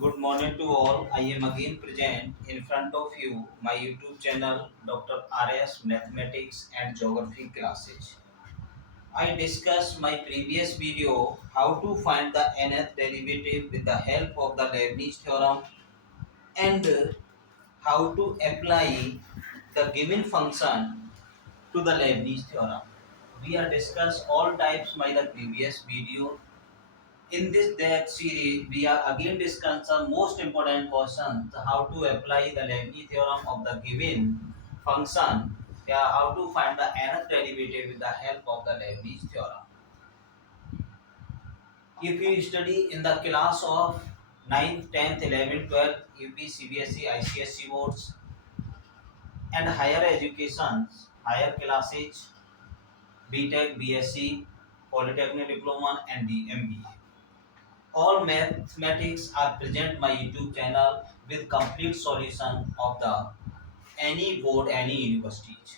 Good morning to all. I am again present in front of you my YouTube channel Dr. RS Mathematics and Geography classes. I discussed my previous video how to find the nth derivative with the help of the Leibniz theorem and how to apply the given function to the Leibniz theorem. We have discussed all types by the previous video. In this depth series, we are again discussing some most important questions: how to apply the Leibniz theorem of the given function, yeah, how to find the nth derivative with the help of the Leibniz theorem. If you study in the class of 9th, 10th, 11th, 12th, UP, CBSE, ICSE boards and higher education, higher classes, BTech, BSc, Polytechnic Diploma and MBA. All mathematics are present my YouTube channel with complete solution of the any board any universities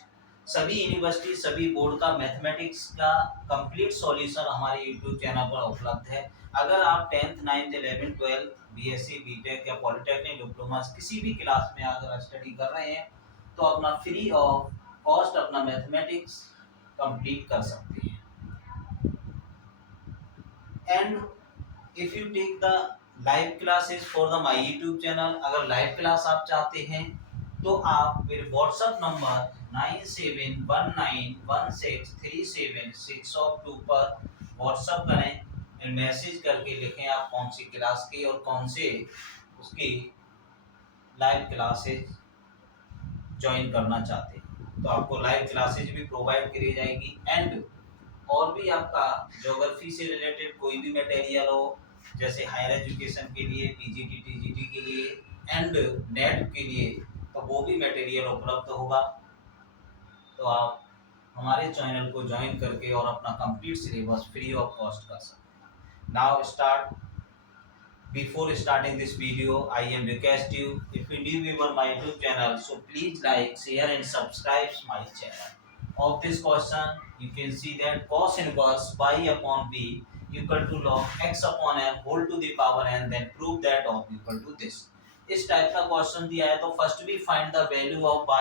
सभी university सभी board का mathematics का complete solution हमारे YouTube channel पर उपलब्ध है। अगर आप 10th 9th 11th 12th BSc BTech या पॉलिटेक्निक डिप्लोमा किसी भी क्लास में अगर स्टडी कर रहे हैं तो अपना फ्री ऑफ कॉस्ट अपना मैथमेटिक्स कंप्लीट कर सकते हैं। And if you take the live classes for the my YouTube channel, अगर लाइव क्लास आप चाहते हैं तो आप फिर व्हाट्सएप नंबर 9719163762 पर व्हाट्सएप करें, मैसेज करके लिखें आप कौन सी क्लास की और कौन से उसकी लाइव क्लासेस ज्वाइन करना चाहते हैं तो आपको लाइव क्लासेज भी प्रोवाइड करी जाएगी। एंड और भी आपका ज्योग्राफी से रिलेटेड कोई भी मटेरियल हो, जैसे हायर एजुकेशन के लिए, पीजीटी टीजीटी के लिए एंड नेट के लिए, तो वो भी मटेरियल उपलब्ध होगा। तो आप हमारे चैनल को ज्वाइन करके और अपना complete syllabus free of cost कर सकते हैं। Now start. Before starting this video, I am request you, if you new viewer my YouTube channel, so please like, share and subscribe my channel. Of this question, you can see that cos inverse y upon b equal to log x upon n whole to the power n, then prove that of equal to this. इस type का question दिया है तो first भी find the value of y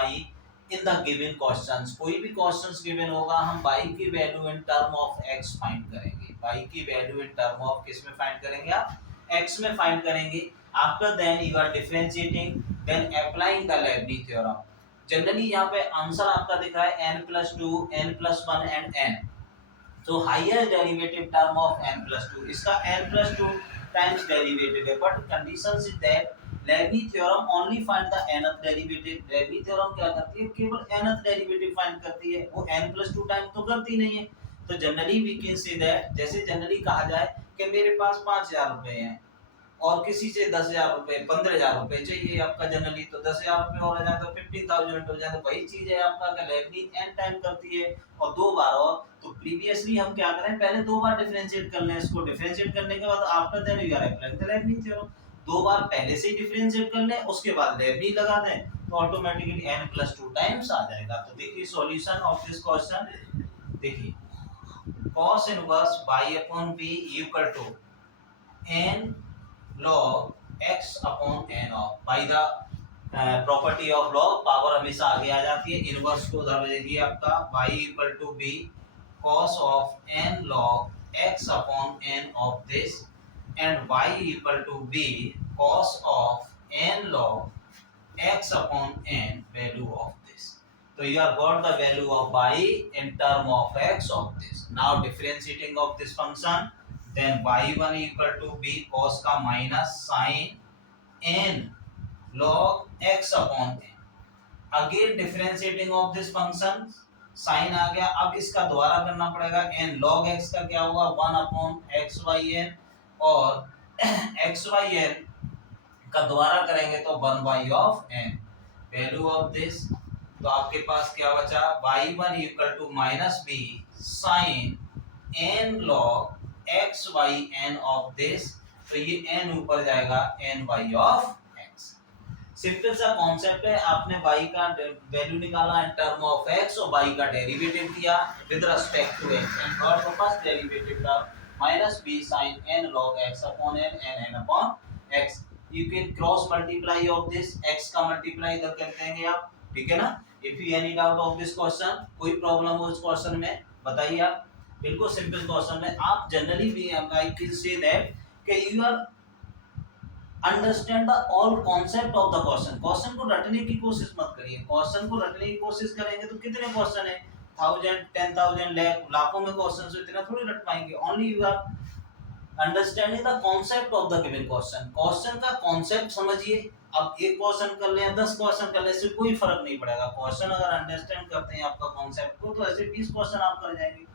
in the given questions. कोई भी questions given होगा हम y की value in term of x find करेंगे। y की वैल्यू इन टर्म ऑफ किस में फाइंड करेंगे? आप x में फाइंड करेंगे। After then you are differentiating, then applying the Leibniz theorem. Generally यहाँ पे आंसर आपका दिख रहा है n+2 n+1 एंड n, तो highest derivative term of n+2, इसका n+2 टाइम्स डेरिवेटिव है। But condition is that Leibniz theorem only find the nth derivative. Leibniz theorem क्या करती है? केवल nth डेरिवेटिव फाइंड करती है, वो n+2 टाइम तो करती नहीं है। तो generally we can say that, जैसे जनरली कहा जाए कि मेरे पास 5000 रुपए हैं और किसी से 10,000 रुपए 15,000 रुपए चाहिए आपका जनरली, तो 10,000 रुपए और आ जाए तो 15,000 हो जाए। तो वही चीज है आपका कि लेibniz n टाइम करती है और दो बार। और तो प्रीवियसली हम क्या करें, पहले दो बार डिफरेंशिएट कर लें, इसको डिफरेंशिएट करने के बाद after then we are applying the Leibniz theorem. दो बार पहले से ही डिफरेंशिएट कर लें, उसके बाद लेibniz लगा दें तो ऑटोमेटिकली n+2 टाइम्स आ जाएगा। तो देखिए सॉल्यूशन ऑफ दिस क्वेश्चन, देखिए cos inverse y upon b equal to n log x upon n of, by the property of log power हमेशा आगे आ जाती है। इनवर्स को उधर देखिए आपका y equal to b cos of n log x upon n of this and y equal to b cos of n log x upon n value of this. So you have got the value of y in term of x of this. Now differentiating of this function, then y1 equal to b cos का minus sin n log x upon n. Again differentiating of this function, sin आ गया, अब इसका दोबारा करना पड़ेगा। n log x का क्या हुआ? 1 upon x y n, और x y n का दोबारा करेंगे तो 1 by of n, value of this. तो आपके पास क्या बचा? y1 equal to minus b sine n log x y n of this, तो ये n ऊपर जाएगा n y ऑफ x। सिंपल सा कॉन्सेप्ट है, आपने y का वैल्यू निकाला इन टर्म ऑफ x और y का डेरिवेटिव किया with respect to x, and for first derivative term minus b sin n log x upon n n upon x। You can cross multiply of this, x का multiply इधर कर देंगे आप, ठीक है ना। If you any doubt of this question, कोई problem हो इस क्वेश्चन में बताइए आप। बिल्कुल सिंपल क्वेश्चन है। आप जनरली भी आई कैन से दैट कि you are understand the all concept of the question. Question को रटने की कोशिश मत करिए। क्वेश्चन को रटने की कोशिश करेंगे तो कितने क्वेश्चन है, 1000 10,000 लाखों में क्वेश्चन, से इतना थोड़ी रट पाएंगे। Only you are understanding the concept of the given question. Question का कॉन्सेप्ट समझिए। अब एक क्वेश्चन कर ले या 10 क्वेश्चन कर ले, इससे कोई फर्क नहीं पड़ेगा। क्वेश्चन अगर अंडरस्टैंड करते हैं आपका कॉन्सेप्ट को, तो ऐसे 20 क्वेश्चन आप कर जाएंगे।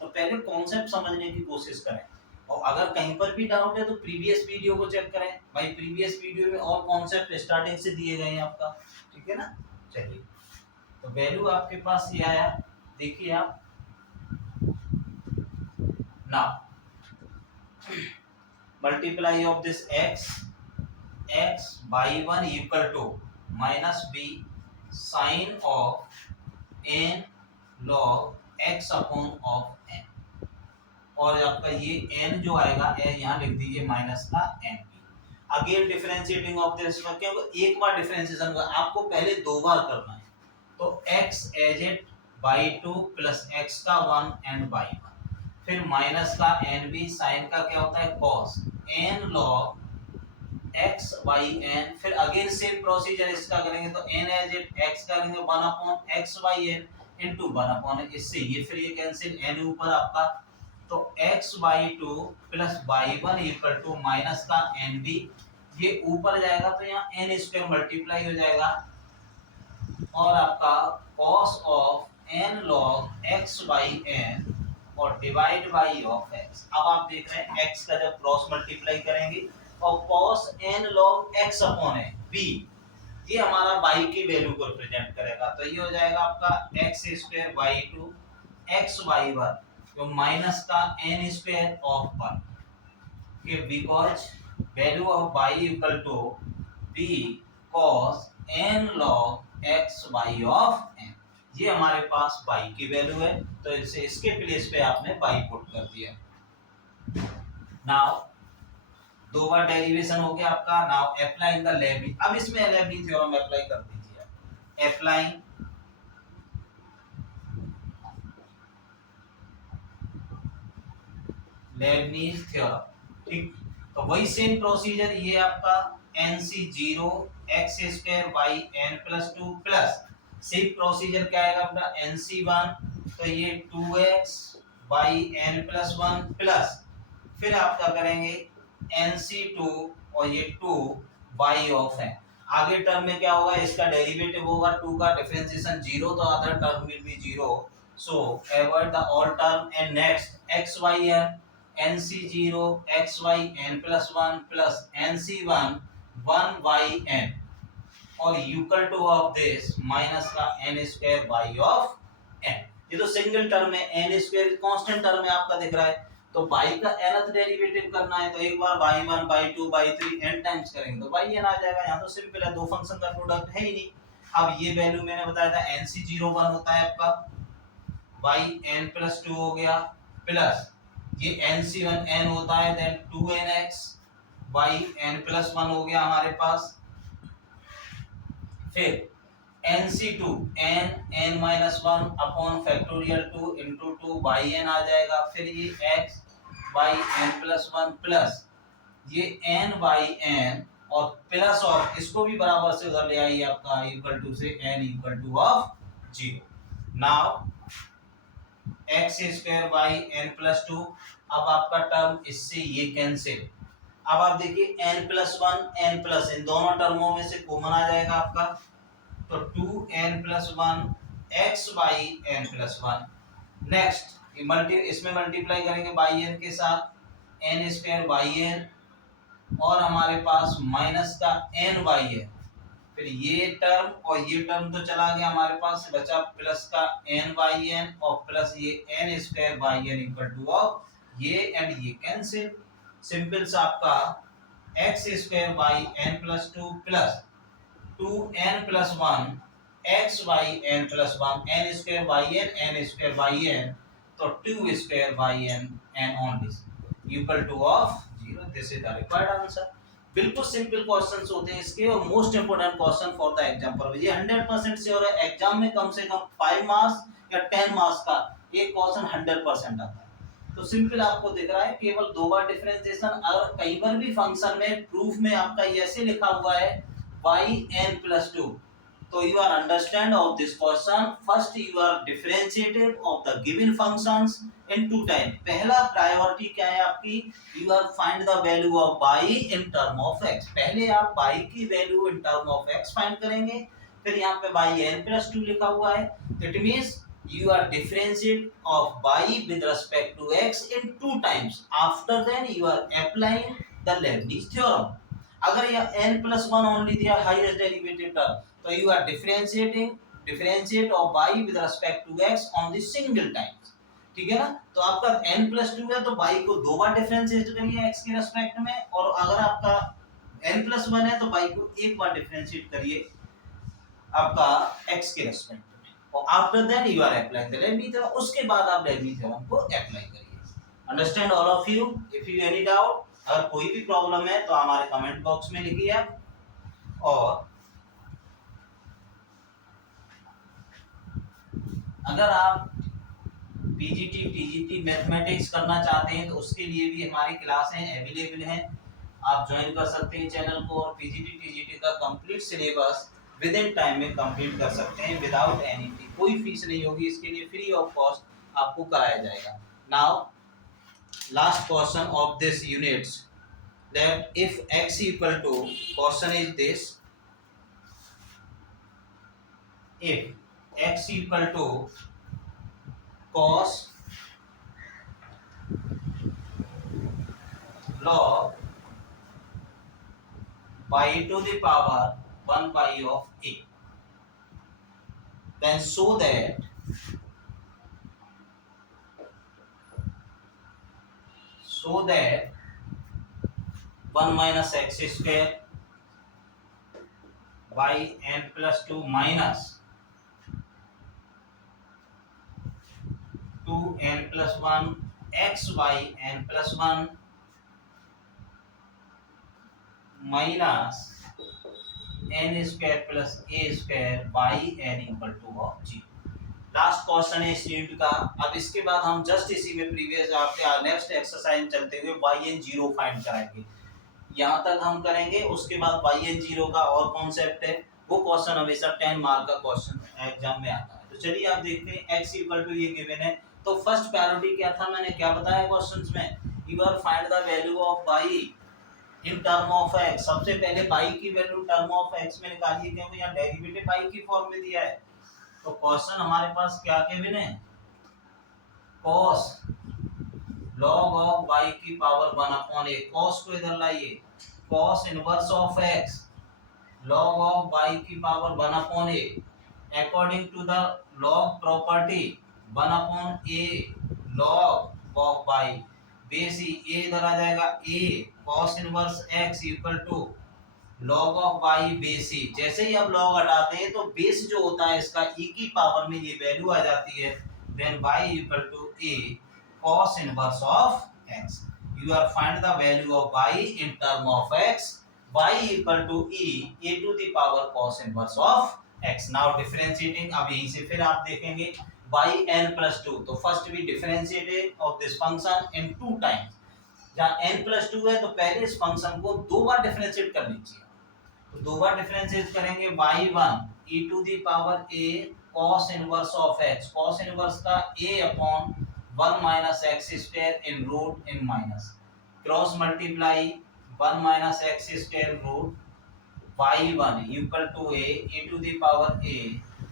तो पहले कॉन्सेप्ट समझने की कोशिश करें, और अगर कहीं पर भी डाउट है तो प्रीवियस वीडियो को चेक करें। भाई प्रीवियस वीडियो में और कॉन्सेप्ट स्टार्टिंग से दिए गए हैं आपका, ठीक है ना। चलिए, तो वैल्यू आपके पास ये आया, देखिए आप now multiply of this x by 1 equal to minus b sin of n log x upon of n, और आपका ये n जो आएगा n यहाँ लिख दीजिए माइनस का n p। Again differentiating of this, क्योंकि एक बार डिफरेंशिएशन हुआ, आपको पहले दो बार करना है। तो x as it by 2 plus x का 1 एंड बाई 1, फिर माइनस का n b, साइन का क्या होता है cos n log x by n, फिर अगेन सेम प्रोसीजर इसका करेंगे। तो n एज इट x करेंगे 1 upon x by n into 1 upon, इससे ये फिर ये कैंसिल, n ऊपर आपका, तो x by 2 plus by 1 equal to minus का n b, ये ऊपर जाएगा तो यहाँ n स्क्वायर मल्टीप्लाई हो जाएगा, और आपका cos of n log x by n और डिवाइड बाई ऑफ x। अब आप देख रहे हैं x का जब क्रॉस मल्टीप्लाई करेंगे, और cos n log x upon है b, ये हमारा y की वैल्यू को रिप्रेजेंट करेगा। तो ये हो जाएगा आपका x square by 2 x by 1, तो माइनस का n स्क्वायर ऑफ 1, कि because value of y equal to b cos n log x by of n, ये हमारे पास y की वैल्यू है। तो इसे इसके प्लेस पे आपने y पुट कर दिया। नाउ दो बार डेरिवेशन हो गया आपका। नाउ अप्लाइंग द लेबनीज, अब इसमें लेबनीज थ्योरम अप्लाई कर दीजिए। अप्लाइंग लेबनीज थ्योरम, ठीक। तो वही सेम प्रोसीजर, ये आपका nc0 x square by n plus 2 plus, same procedure क्या आएगा अपना nc1, तो ये 2x by n plus 1 plus, फिर आप क्या करेंगे nc2 और ये 2 बाई ऑफ है। आगे टर्म में क्या होगा, इसका डेरिवेटिव होगा, 2 का डिफरेंशिएशन 0, तो other term will be 0, so avoid the all term. And next xy है nc0 xy n plus 1 plus nc1 1 by n, और equal to of this minus का n square by of n। ये तो single term है, n square constant term है आपका दिख रहा है। तो y का nth डेरिवेटिव करना है, तो एक बार y1 y2 y3 n times करेंगे तो yn आ जाएगा। यहाँ तो सिंपल है, दो फंक्शन का प्रोडक्ट है ही नहीं। अब ये वैल्यू मैंने बताया था nc01 होता है आपका yn प्लस 2 हो गया, प्लस ये nc1 n होता है, देन 2nx yn प्लस 1 हो गया हमारे पास, फिर nc2 n minus 1 upon factorial 2 into 2 by n आ जाएगा, फिर ये x by n plus 1 plus ये n बाई n और प्लस ऑफ, इसको भी बराबर से उधर ले आइए आपका इक्वल टू से n equal to of 0। Now x square by n plus 2, अब आपका टर्म इससे ये कैंसिल। अब आप देखिए n प्लस 1 n प्लस, इन दोनों टर्मों में से कॉमन आ जाएगा आपका, तो 2n plus 1 x by n plus 1। Next इसमें मल्टीप्लाई करेंगे बाई n के साथ, n स्क्वायर बाई n, और हमारे पास माइनस का n बाई n, फिर ये टर्म और ये टर्म तो चला गया, हमारे पास बचा प्लस का n बाई n और प्लस ये n square by n equal to of ये एंड ये कैंसिल। सिंपल सा आपका x square by n plus 2 plus 2n plus 1 x by n plus 1 n square by n square by n, तो 2 square by n and on this equal to of 0। This is the required answer. बिल्कुल simple questions होते हैं इसके, और most important question for the exam पर। ये 100% sure है, exam में कम से कम 5 मार्क्स या 10 मार्क्स का एक क्वेश्चन 100% आता है। तो सिंपल आपको दिख रहा है, केवल 2 बार डिफरेंशिएशन। अगर कहीं पर भी फंक्शन में प्रूफ में आपका ऐसे लिखा हुआ है yn+2, so you are understand of this question. First you are differentiated of the given functions in two time. पहला प्रायोरिटी क्या है आपकी, you are find the value of y in term of x. पहले आप y की value in term of x find करेंगे, फिर यहाँ पे yn+2 लिखा हुआ है, it means you are differentiate of y with respect to x in two times. After then you are applying the Leibniz theorem. अगर ये n+1 ओनली दिया हाईएस्ट डेरिवेटिव टर्म, तो you are differentiate of y with respect to x on the single time. ठीक है ना, तो आपका n+2 है तो y को 2 बार डिफरेंशिएट करिए x के रिस्पेक्ट में, और अगर आपका n+1 है तो y को 1 बार डिफरेंशिएट करिए आपका x के रिस्पेक्ट में, और after that you are applying the Leibniz theorem. उसके बाद आप लेबनीज़ थ्योरम को अप्लाई करिए। Understand all of you? If you any doubt, अगर कोई भी प्रॉब्लम है तो हमारे कमेंट बॉक्स में लिखिए आप। और अगर आप पीजीटी टीजीटी मैथमेटिक्स करना चाहते हैं तो उसके लिए भी हमारी क्लासें अवेलेबल हैं, आप ज्वाइन कर सकते हैं चैनल को, और पीजीटी टीजीटी का complete syllabus with in time में कंप्लीट कर सकते हैं विदाउट एनी फी। कोई फीस नहीं होगी इसके लिए, फ्री ऑफ कॉस्ट आपको कराया जाएगा। Now last question of this units, that if x equal to, question is this, if x equal to cos log y to the power 1 by of a, then show that 1 minus x square y n+2 minus 2n+1 x y n+1 minus n square plus a square y n equal to of 0। Last question है इस unit का। अब इसके बाद हम just इसी में previous आपके नेक्स्ट एक्सरसाइज चलते हुए yn0 फाइंड कराएंगे। यहाँ तक हम करेंगे, उसके बाद yn0 का और कॉन्सेप्ट है, वो क्वेश्चन हमेशा 10 मार्क का क्वेश्चन एग्जाम में आता है। तो चलिए आप देखते हैं, x इक्वल टू ये गिवन है, तो फर्स्ट प्रायोरिटी क्या था, मैंने क्या बताया क्वेश्चंस में, you are find the value of y in term of x। सबसे पहले y की वैल्यू टर्म ऑफ x में निकालिए, क्योंकि यहाँ डेरिवेटिव y की फॉर्म में दिया है। तो क्वेश्चन हमारे पास क्या गिवन है, cos log ऑफ y की पावर 1/a, cos को इधर लाइए, cos inverse of x log of y की power 1/a, according to the log property 1/a log of y, base a इधर आ जाएगा, a cos inverse x equal to log of y base e। जैसे ही आप log हटाते हैं तो base जो होता है इसका e की पावर में ये वैल्यू आ जाती है, then y equal to a cos inverse of x। you are find the value of y in term of x, y equal to a to the power cos inverse of x। now differentiating, अब यहीं से फिर आप देखेंगे yn+2, तो first we differentiated of this function in two times. जहाँ n+2 है तो पहले इस फंक्शन को 2 बार डिफरेंशिएट कर लीजिए, तो 2 बार डिफरेंशिएट करेंगे y1 e to the power a cos inverse of x, cos inverse का a upon 1 minus x square in root in minus, cross multiply 1 minus x square root y1 equal to a to the power a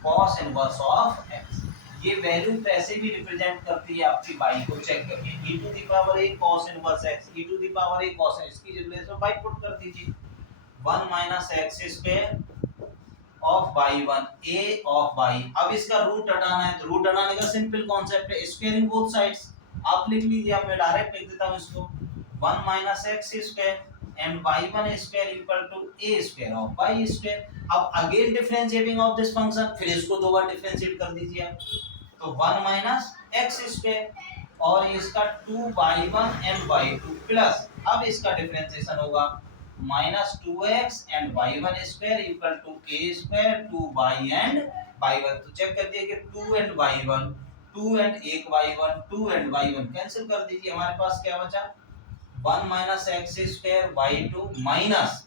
cos inverse of x। ये value कैसे भी represent करती है आपकी y को check करिए, e to the power a cos inverse x, e to the power a cos, इसकी जगह से y पुट कर दीजिए, 1 minus x square of y1 a of y। अब इसका रूट हटाना है, तो रूट हटाने का सिंपल कॉन्सेप्ट है स्क्वायरिंग बोथ साइड्स। आप लिख लीजिए, आप मैं डायरेक्ट लिख देता हूं इसको, 1 minus x square and y1 square equal to a square of y square. अब again differentiating of this function, फिर इसको 2 बार डिफरेंशिएट कर दीजिए आप, तो 1 माइनस x स्क्वायर और इसका 2y1 एंड y2 प्लस, अब इसका डिफरेंशिएशन होगा minus 2x and y1 square equal to a square 2y and y1। तो चेक कर दिए कि 2 एंड y1, 2 एंड एक y1, 2 एंड y1 कैंसिल कर दीजिए, हमारे पास क्या बचा 1 minus x square y2 minus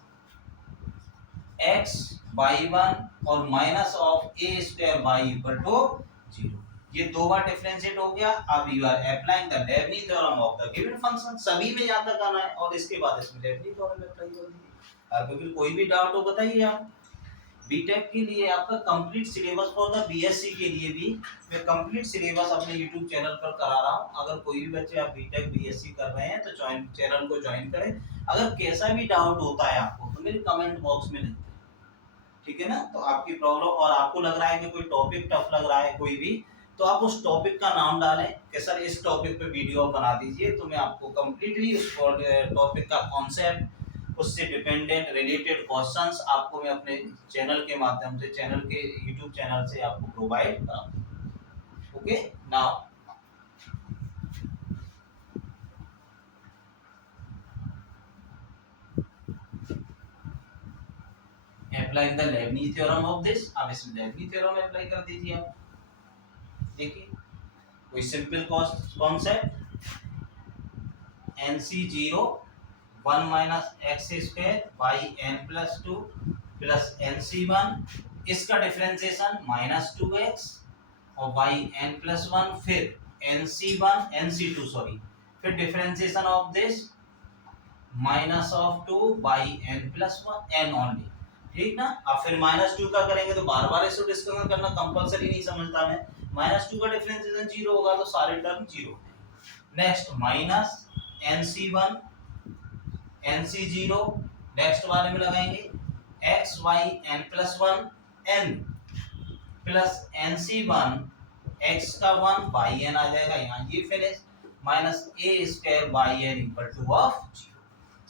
x y1 और minus of a square y equal to 0। ये दो बार डिफरेंशिएट हो गया। अब you are applying the Leibniz theorem of the given function. सभी में यहां तक आना है और इसके बाद इसमें लेबनीज़ थ्योरम अप्लाई कर दीजिए। अगर फिर कोई भी डाउट हो बताइए आप। बीटेक के लिए आपका complete syllabus for the BSc के लिए भी मैं कंप्लीट सिलेबस अपने यूट्यूब चैनल पर करा रहा हूं। अगर कोई भी बच्चे आप बीटेक बीएससी कर रहे हैं तो चैनल को ज्वाइन करें। अगर कैसा भी डाउट होता है आपको तो मेरे कमेंट बॉक्स में लिखें, ठीक है ना। तो आपकी प्रॉब्लम और आपको लग रहा है कि कोई टॉपिक टफ लग रहा है कोई भी, तो आप उस टॉपिक का नाम डालें कि सर इस टॉपिक पे वीडियो बना दीजिए, तो मैं आपको कंप्लीटली उस टॉपिक का कॉन्सेप्ट, उससे डिपेंडेंट रिलेटेड क्वेश्चंस आपको मैं अपने चैनल के माध्यम से, चैनल के यूट्यूब चैनल से आपको प्रोवाइड कराऊंगा। Okay, now apply the Leibniz theorem of this. अब इसमें लेबनीज़ थ्योरम अप्लाई कर दीजिए आप। देखिए कोई simple concept NC0 1 minus x square y n plus 2 plus NC1, इसका डिफरेंशिएशन माइनस 2x और वाई एन प्लस 1, फिर NC2 सॉरी, फिर differentiation of this minus of 2 y n plus 1 n only, ठीक ना। अब फिर माइनस 2 का करेंगे तो बार बार इसको डिस्कस करना कंपलसरी नहीं समझता मैं। माइनस 2 का डिफरेंशिएशन 0 होगा तो सारे term 0। Next minus NC1 NC0, next वाले में लगाएंगे x y n plus 1 n plus NC1 x का 1 y n आ जाएगा यहाँ, ये finish minus a square y n equal to of 0।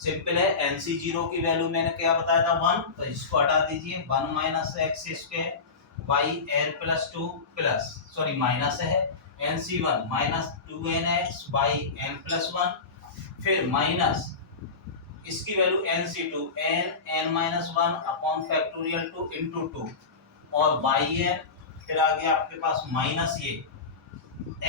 Simple है। NC0 की वैल्यू मैंने क्या बताया था 1, तो इसको हटा दीजिए 1 minus x square y n plus 2 plus sorry minus है NC1 minus 2nx Y n plus 1, फिर माइनस इसकी value NC2 n minus 1 upon factorial 2 into 2 और वाई एन, फिर आगे आपके पास माइनस ये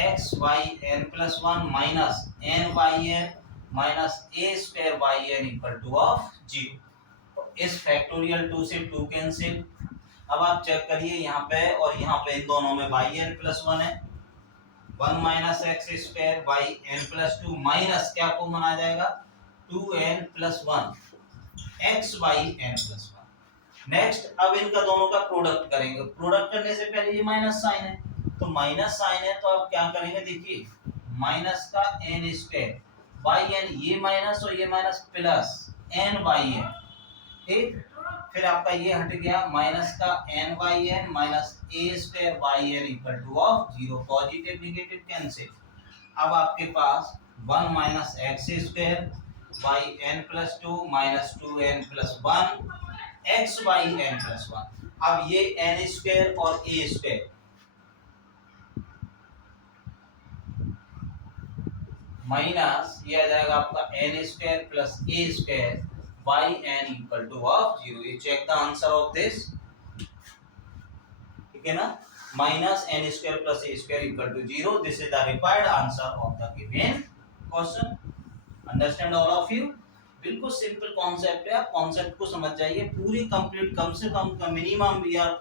x y n plus 1 minus n y n minus a square y n equal to of 0। इस factorial 2 से 2 कैंसिल। अब आप चेक करिए यहाँ पे और यहाँ पे इन दोनों में वाई एन प्लस 1 है, 1 minus x square y n plus 2 minus क्या कॉमन आ जाएगा 2n plus 1 x y n plus 1। Next अब इनका दोनों का प्रोडक्ट करेंगे। प्रोडक्ट करने से पहले ये माइनस साइन है, तो माइनस साइन है तो आप क्या करेंगे, देखिए माइनस का n स्क्वायर वाई एन, ये माइनस और ये minus plus n y n, ठीक। फिर आपका ये हट गया माइनस का n y n minus a square y n equal to of 0। Positive negative cancel. अब आपके पास 1 minus x square y n plus 2 minus 2n plus 1 x y n plus 1। अब ये n स्क्वायर और a स्क्वायर माइनस ये आ जाएगा आपका n square plus a square y n equal to of 0। ये check the answer of this, ठीक है ना। Minus n square plus a square equal to 0, this is the required answer of the given question. Understand all of you. बिल्कुल simple concept है, आप concept को समझ जाइए। पूरी कंप्लीट कम से कम minimum we are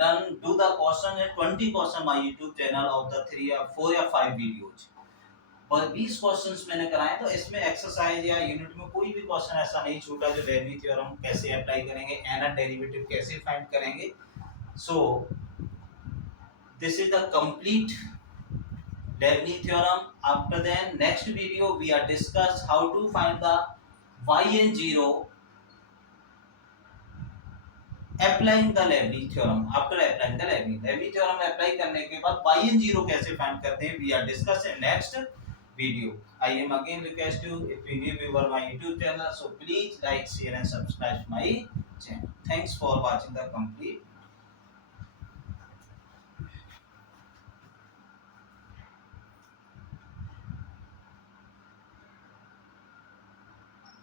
done do the question at 20 question my YouTube channel of the 3 या 4 या 5 वीडियोज। और 20 क्वेश्चंस मैंने कराए, तो इसमें एक्सरसाइज या यूनिट में कोई भी क्वेश्चन ऐसा नहीं छूटा जो लेबनीज़ थ्योरम कैसे अप्लाई करेंगे, एनर डेरिवेटिव कैसे फाइंड करेंगे। So this is the complete Leibniz theorem. After then, next video we are discuss how to find the yn0 applying the Leibniz theorem. After applying the Leibniz theorem apply करने के बाद yn0 कैसे find करते हैं, we are discuss in next video. I am again request you, if you new viewer my YouTube channel, so please like, share and subscribe my channel. Thanks for watching the complete